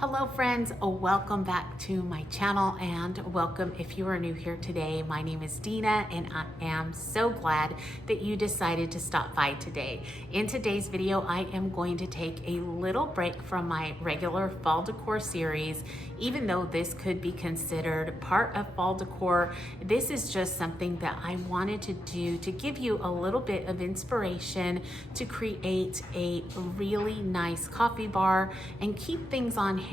Hello friends, welcome back to my channel and welcome if you are new here today. My name is Dina and I am so glad that you decided to stop by today. In today's video, I am going to take a little break from my regular fall decor series. Even though this could be considered part of fall decor, this is just something that I wanted to do to give you a little bit of inspiration to create a really nice coffee bar and keep things on hand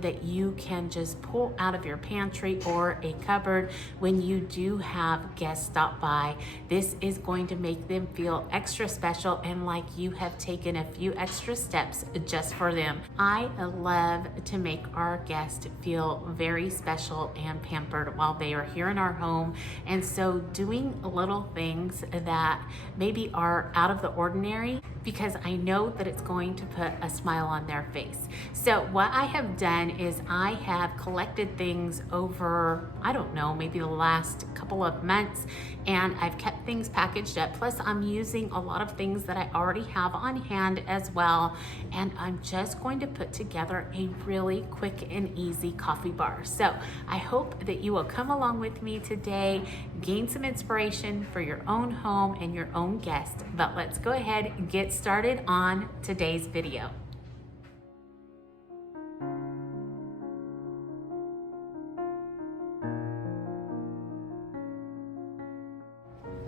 that you can just pull out of your pantry or a cupboard when you do have guests stop by. This is going to make them feel extra special and like you have taken a few extra steps just for them. I love to make our guests feel very special and pampered while they are here in our home, and so doing little things that maybe are out of the ordinary, because I know that it's going to put a smile on their face. So what I have done is I have collected things over, I don't know, maybe the last couple of months, and I've kept things packaged up. Plus I'm using a lot of things that I already have on hand as well. And I'm just going to put together a really quick and easy coffee bar. So I hope that you will come along with me today, gain some inspiration for your own home and your own guest. But let's go ahead and get started on today's video.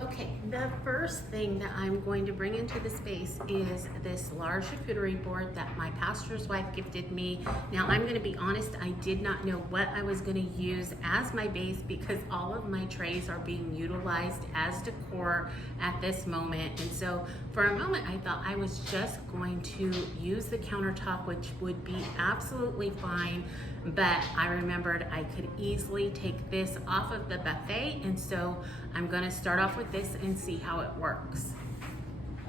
Okay, the first thing that I'm going to bring into the space is this large charcuterie board that my pastor's wife gifted me. Now, I'm going to be honest, I did not know what I was going to use as my base because all of my trays are being utilized as decor at this moment. And so for a moment, I thought I was just going to use the countertop, which would be absolutely fine. But I remembered I could easily take this off of the buffet, and so I'm gonna start off with this and see how it works.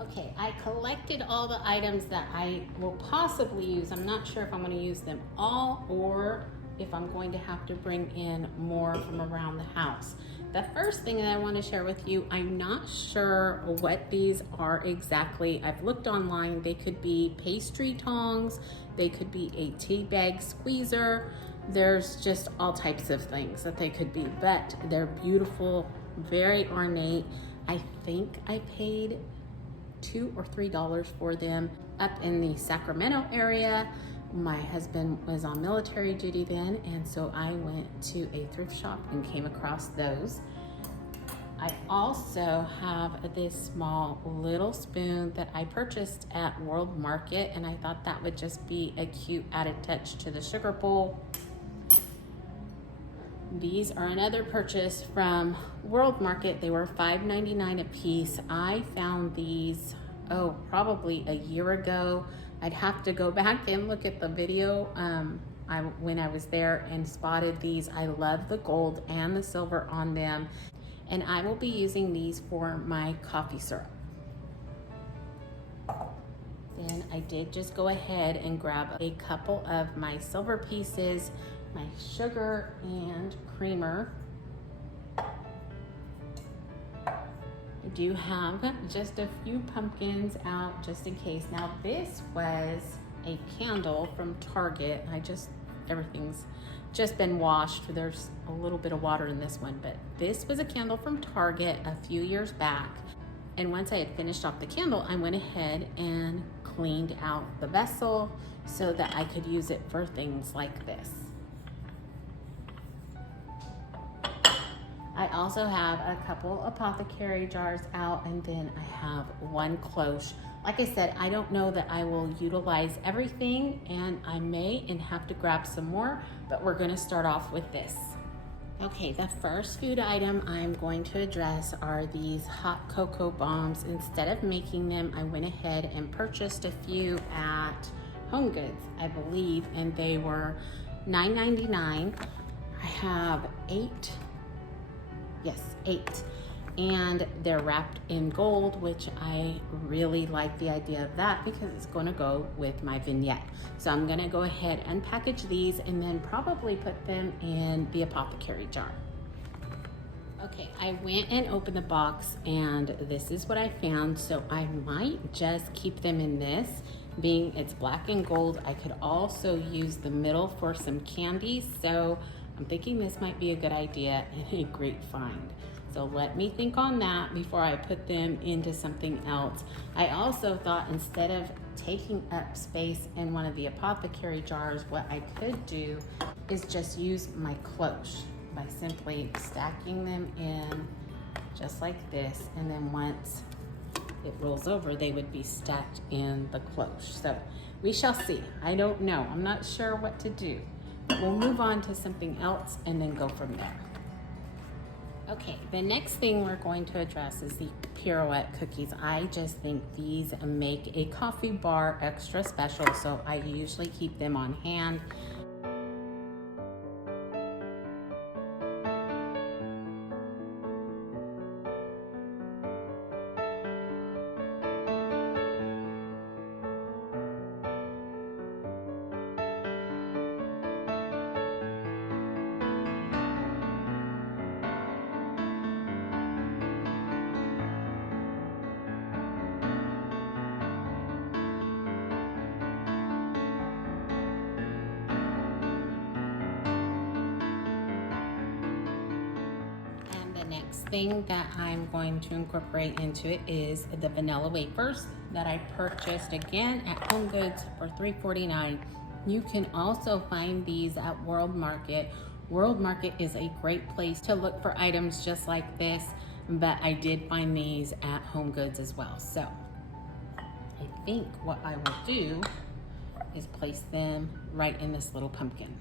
Okay, I collected all the items that I will possibly use. I'm not sure if I'm gonna use them all or if I'm going to have to bring in more from around the house. The first thing that I want to share with you, I'm not sure what these are exactly. I've looked online. They could be pastry tongs, they could be a tea bag squeezer. There's just all types of things that they could be, but they're beautiful, very ornate. I think I paid $2 or $3 for them up in the Sacramento area. My husband was on military duty then, and so I went to a thrift shop and came across those. I also have this small little spoon that I purchased at World Market, and I thought that would just be a cute added touch to the sugar bowl. These are another purchase from World Market. They were $5.99 a piece. I found these, probably a year ago. I'd have to go back and look at the video when I was there and spotted these. I love the gold and the silver on them, and I will be using these for my coffee syrup. Then I did just go ahead and grab a couple of my silver pieces, my sugar and creamer. I do have just a few pumpkins out just in case. Now this was a candle from Target. Everything's just been washed. There's a little bit of water in this one, but this was a candle from Target a few years back. And once I had finished off the candle, I went ahead and cleaned out the vessel so that I could use it for things like this. I also have a couple apothecary jars out, and then I have one cloche. Like I said, I don't know that I will utilize everything, and I may and have to grab some more, but we're gonna start off with this. Okay, the first food item I'm going to address are these hot cocoa bombs. Instead of making them, I went ahead and purchased a few at Home Goods, I believe, and they were $9.99. I have 8, and they're wrapped in gold, which I really like the idea of that because it's going to go with my vignette. So I'm going to go ahead and package these and then probably put them in the apothecary jar. Okay, I went and opened the box and this is what I found, so I might just keep them in this. being it's black and gold, I could also use the middle for some candy. So I'm thinking this might be a good idea and a great find. So let me think on that before I put them into something else. I also thought instead of taking up space in one of the apothecary jars, what I could do is just use my cloche by simply stacking them in just like this, and then once it rolls over, they would be stacked in the cloche. So we shall see. I don't know. I'm not sure what to do. But we'll move on to something else and then go from there. Okay, the next thing we're going to address is the pirouette cookies. I just think these make a coffee bar extra special, so I usually keep them on hand. Next thing that I'm going to incorporate into it is the vanilla wafers that I purchased again at HomeGoods for $3.49. You can also find these at World Market. World Market is a great place to look for items just like this, but I did find these at HomeGoods as well. So I think what I will do is place them right in this little pumpkin.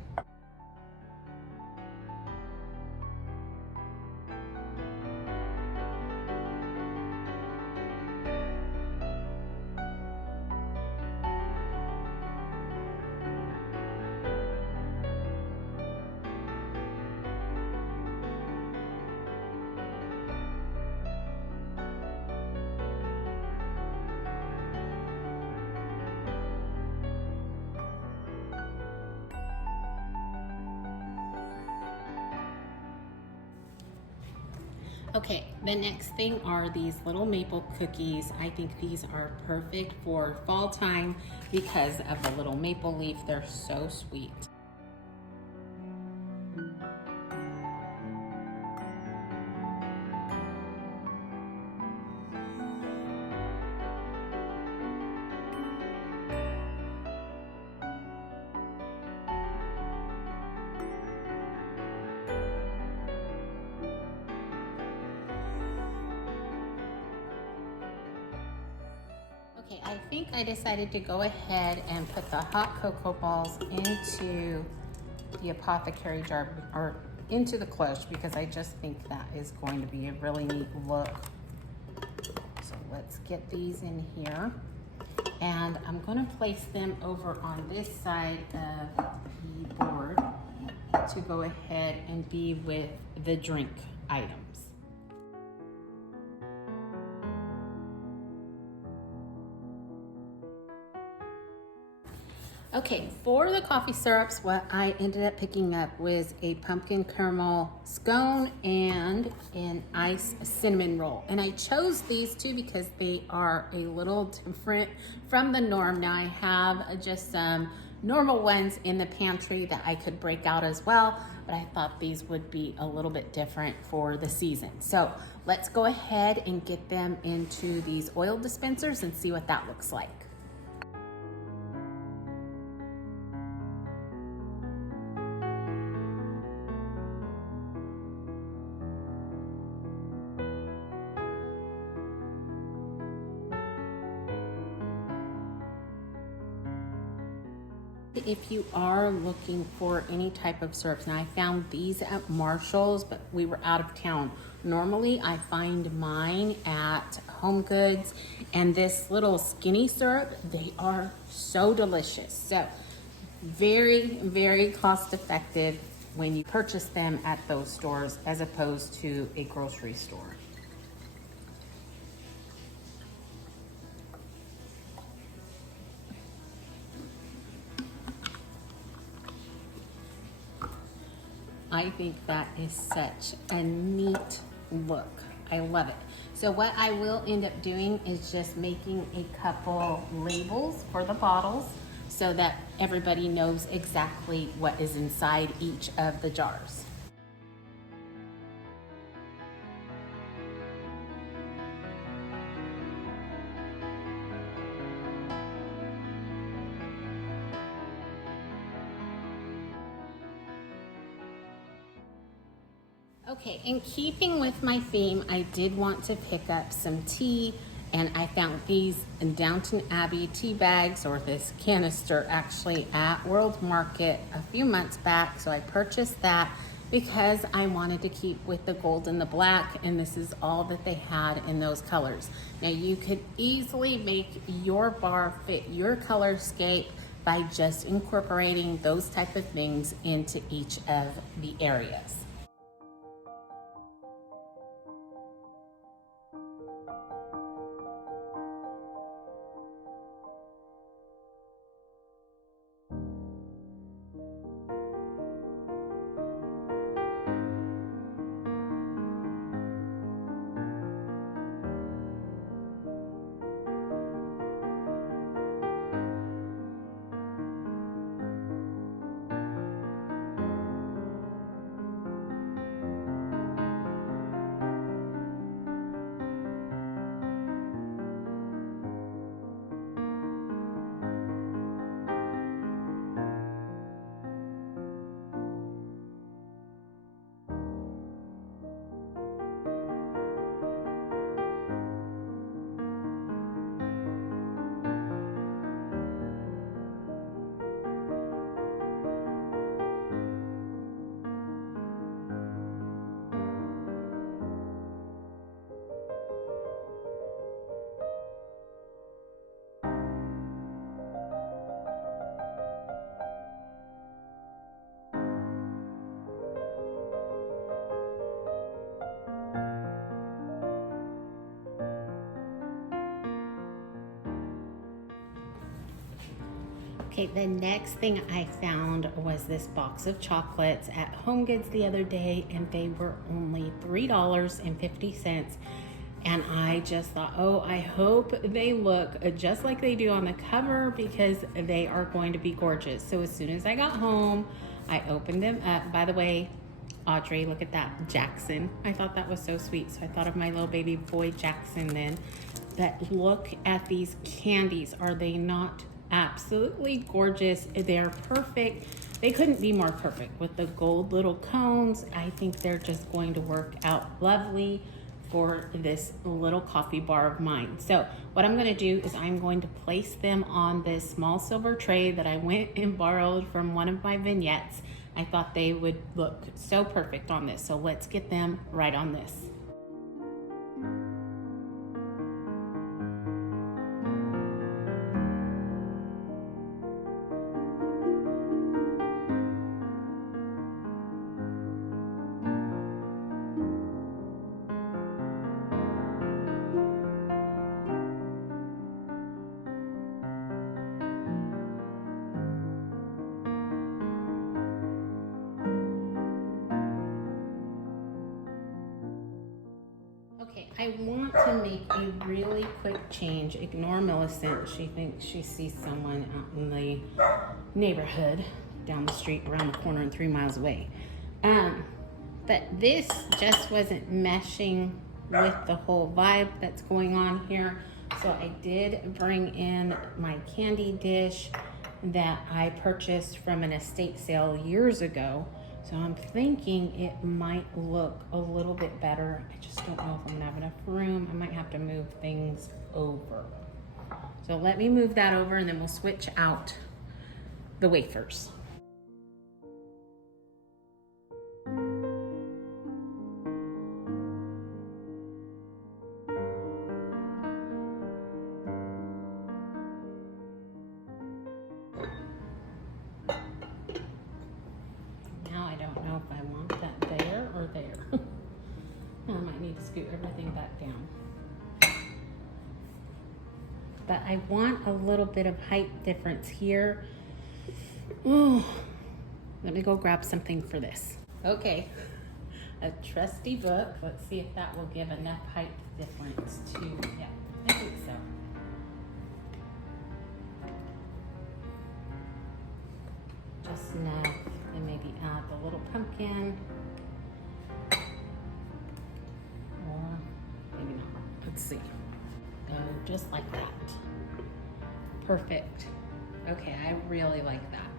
Okay, the next thing are these little maple cookies. I think these are perfect for fall time because of the little maple leaf. They're so sweet. Okay, I think I decided to go ahead and put the hot cocoa balls into the apothecary jar, or into the cloche, because I just think that is going to be a really neat look. So let's get these in here. And I'm going to place them over on this side of the board to go ahead and be with the drink items. Okay, for the coffee syrups, what I ended up picking up was a pumpkin caramel scone and an iced cinnamon roll. And I chose these two because they are a little different from the norm. Now I have just some normal ones in the pantry that I could break out as well, but I thought these would be a little bit different for the season. So let's go ahead and get them into these oil dispensers and see what that looks like. If you are looking for any type of syrups, now I found these at Marshall's, but we were out of town. Normally I find mine at HomeGoods, and this little skinny syrup, they are so delicious. So very, very cost effective when you purchase them at those stores as opposed to a grocery store. I think that is such a neat look. I love it. So what I will end up doing is just making a couple labels for the bottles so that everybody knows exactly what is inside each of the jars. Okay, in keeping with my theme, I did want to pick up some tea, and I found these in Downton Abbey tea bags, or this canister actually, at World Market a few months back. So I purchased that because I wanted to keep with the gold and the black, and this is all that they had in those colors. Now you could easily make your bar fit your color scape by just incorporating those type of things into each of the areas. Okay, the next thing I found was this box of chocolates at Home Goods the other day, and they were only $3.50. And I just thought, oh, I hope they look just like they do on the cover, because they are going to be gorgeous. So as soon as I got home, I opened them up. By the way, Audrey, look at that, Jackson. I thought that was so sweet. So I thought of my little baby boy Jackson then. But look at these candies. Are they not absolutely gorgeous? They're perfect. They couldn't be more perfect with the gold little cones. I think they're just going to work out lovely for this little coffee bar of mine. So what I'm going to do is I'm going to place them on this small silver tray that I went and borrowed from one of my vignettes. I thought they would look so perfect on this. So let's get them right on this. I want to make a really quick change. Ignore Millicent. She thinks she sees someone out in the neighborhood, down the street, around the corner, and 3 miles away. But this just wasn't meshing with the whole vibe that's going on here. So I did bring in my candy dish that I purchased from an estate sale years ago. So I'm thinking it might look a little bit better. I just don't know if I'm gonna have enough room. I might have to move things over. So let me move that over, and then we'll switch out the wafers. Scoot everything back down. But I want a little bit of height difference here. Ooh, let me go grab something for this. Okay, a trusty book. Let's see if that will give enough height difference to, yeah, I think so. Just enough, and maybe add the little pumpkin. Or maybe not. Let's see. Go just like that. Perfect. Okay, I really like that.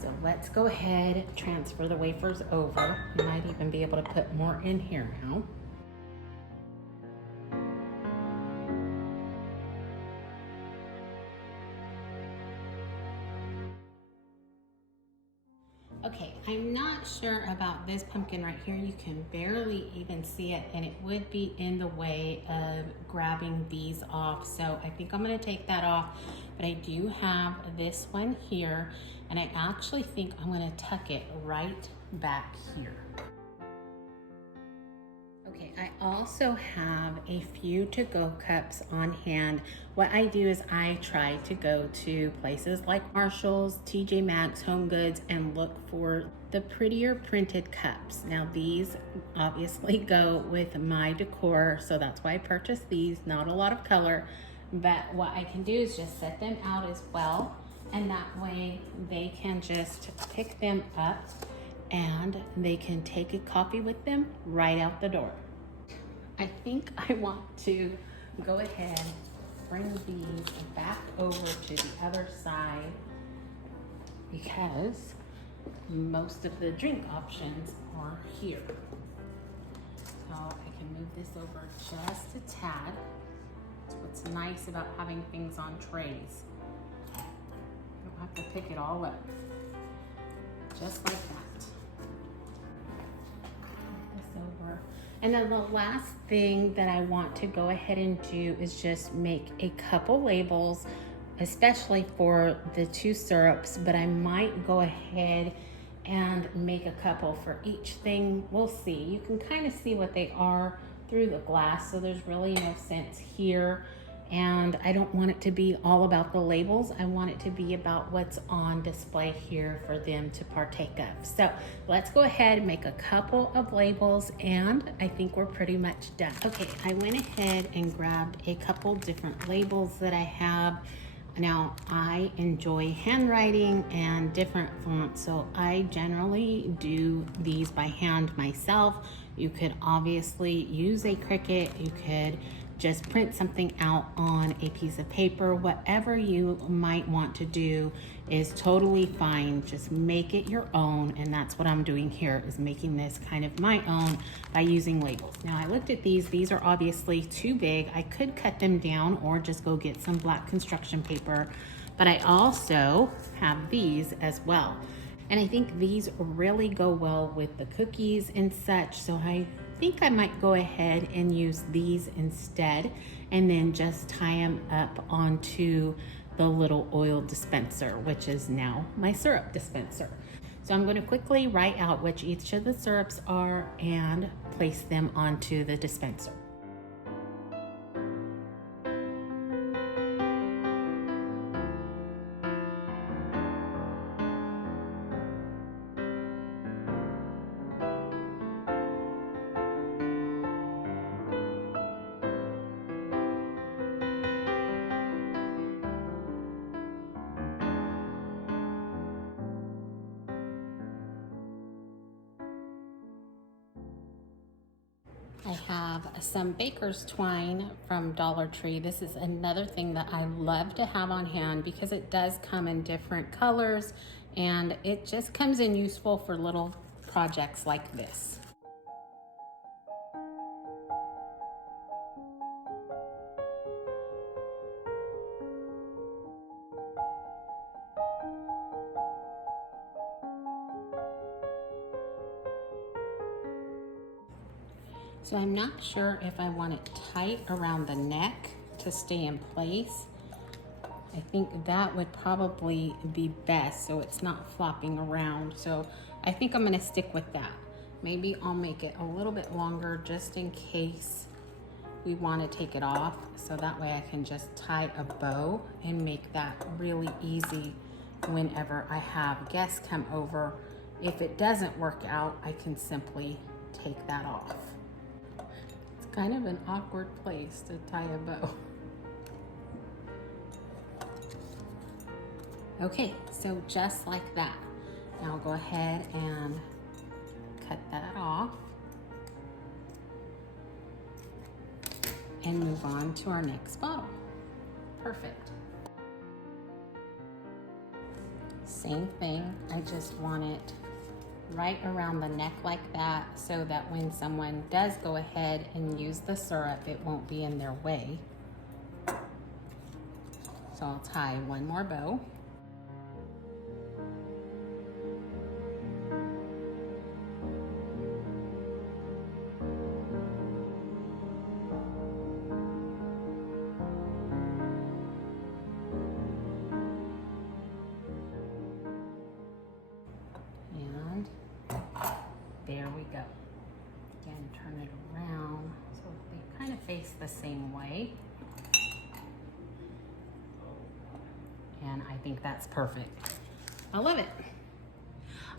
So let's go ahead, transfer the wafers over. You might even be able to put more in here now. Okay, I'm not sure about this pumpkin right here. You can barely even see it, and it would be in the way of grabbing these off. So I think I'm gonna take that off, but I do have this one here, and I actually think I'm gonna tuck it right back here. Okay, I also have a few to-go cups on hand. What I do is I try to go to places like Marshall's, TJ Maxx, Home Goods, and look for the prettier printed cups. Now these obviously go with my decor, so that's why I purchased these. Not a lot of color, but what I can do is just set them out as well, and that way they can just pick them up and they can take a coffee with them right out the door. I think I want to go ahead, bring these back over to the other side because most of the drink options are here. So I can move this over just a tad. That's what's nice about having things on trays. You don't have to pick it all up. Just like that. Over. And then the last thing that I want to go ahead and do is just make a couple labels, especially for the two syrups, but I might go ahead and make a couple for each thing. We'll see. You can kind of see what they are through the glass, so there's really no sense here. And I don't want it to be all about the labels. I want it to be about what's on display here for them to partake of. So let's go ahead and make a couple of labels, and I think we're pretty much done. Okay, I went ahead and grabbed a couple different labels that I have. Now, I enjoy handwriting and different fonts, so I generally do these by hand myself. You could obviously use a Cricut. You could just print something out on a piece of paper. Whatever you might want to do is totally fine. Just make it your own, and that's what I'm doing here, is making this kind of my own by using labels. Now I looked at these are obviously too big. I could cut them down or just go get some black construction paper, but I also have these as well. And I think these really go well with the cookies and such, so I think I might go ahead and use these instead, and then just tie them up onto the little oil dispenser, which is now my syrup dispenser. So I'm going to quickly write out which each of the syrups are and place them onto the dispenser. I have some baker's twine from Dollar Tree. This is another thing that I love to have on hand because it does come in different colors, and it just comes in useful for little projects like this. So I'm not sure if I want it tight around the neck to stay in place. I think that would probably be best so it's not flopping around. So I think I'm gonna stick with that. Maybe I'll make it a little bit longer just in case we wanna take it off. So that way I can just tie a bow and make that really easy whenever I have guests come over. If it doesn't work out, I can simply take that off. It's kind of an awkward place to tie a bow. Okay, so just like that. Now go ahead and cut that off and move on to our next bottle. Perfect. Same thing, I just want it right around the neck like that so that when someone does go ahead and use the syrup, it won't be in their way. So I'll tie one more bow. There we go. Again, turn it around so they kind of face the same way. And I think that's perfect. I love it.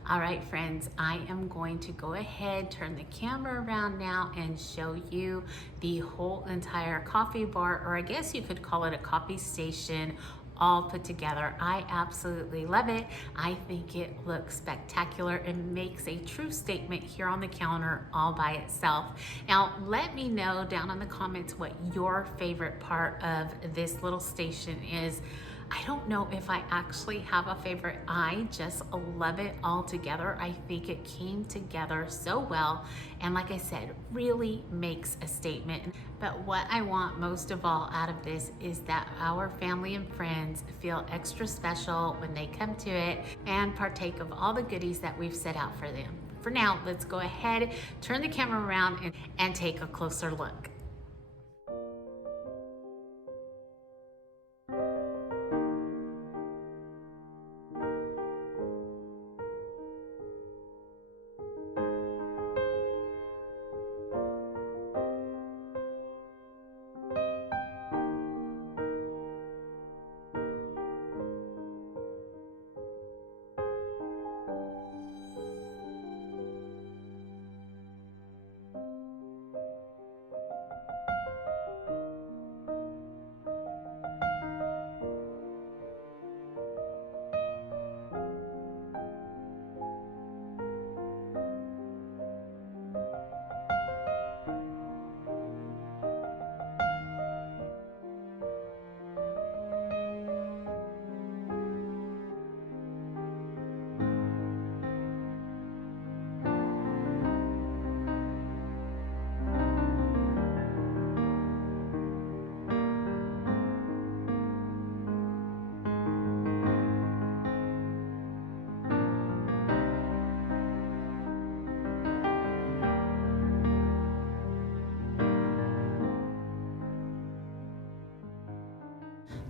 All right, friends, I am going to go ahead, turn the camera around now and show you the whole entire coffee bar, or I guess you could call it a coffee station, all put together. I absolutely love it. I think it looks spectacular and makes a true statement here on the counter all by itself. Now, let me know down in the comments what your favorite part of this little station is. I don't know if I actually have a favorite. I just love it all together. I think it came together so well, and like I said, really makes a statement. But what I want most of all out of this is that our family and friends feel extra special when they come to it and partake of all the goodies that we've set out for them. For now, let's go ahead, turn the camera around and take a closer look.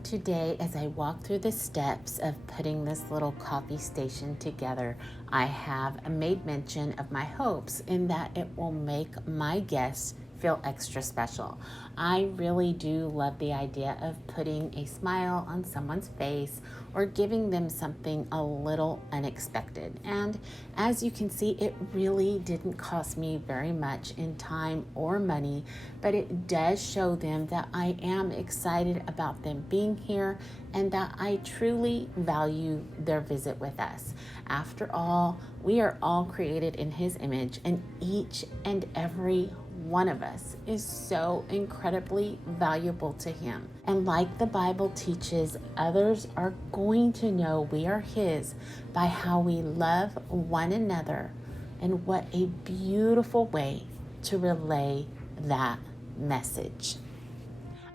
Today, as I walk through the steps of putting this little coffee station together, I have made mention of my hopes in that it will make my guests feel extra special. I really do love the idea of putting a smile on someone's face or giving them something a little unexpected. And as you can see, it really didn't cost me very much in time or money, but it does show them that I am excited about them being here and that I truly value their visit with us. After all, we are all created in His image, and each and every one of us is so incredibly valuable to Him. And like the Bible teaches, others are going to know we are His by how we love one another. And what a beautiful way to relay that message.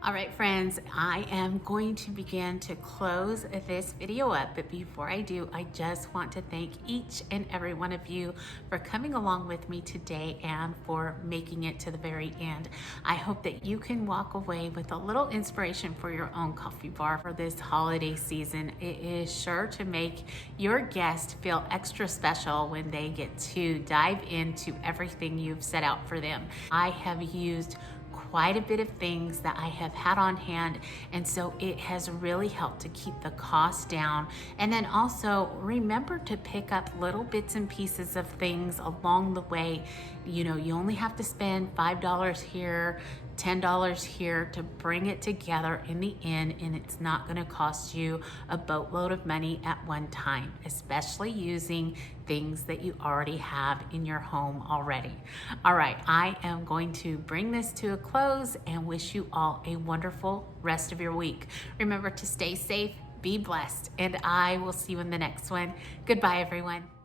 All right, friends, I am going to begin to close this video up, but before I do, I just want to thank each and every one of you for coming along with me today and for making it to the very end. I hope that you can walk away with a little inspiration for your own coffee bar for this holiday season. It is sure to make your guests feel extra special when they get to dive into everything you've set out for them. I have used quite a bit of things that I have had on hand, and so it has really helped to keep the cost down. And then also remember to pick up little bits and pieces of things along the way. You know, you only have to spend $5 here, $10 here to bring it together in the end, and it's not going to cost you a boatload of money at one time, especially using things that you already have in your home already. All right, I am going to bring this to a close and wish you all a wonderful rest of your week. Remember to stay safe, be blessed, and I will see you in the next one. Goodbye, everyone.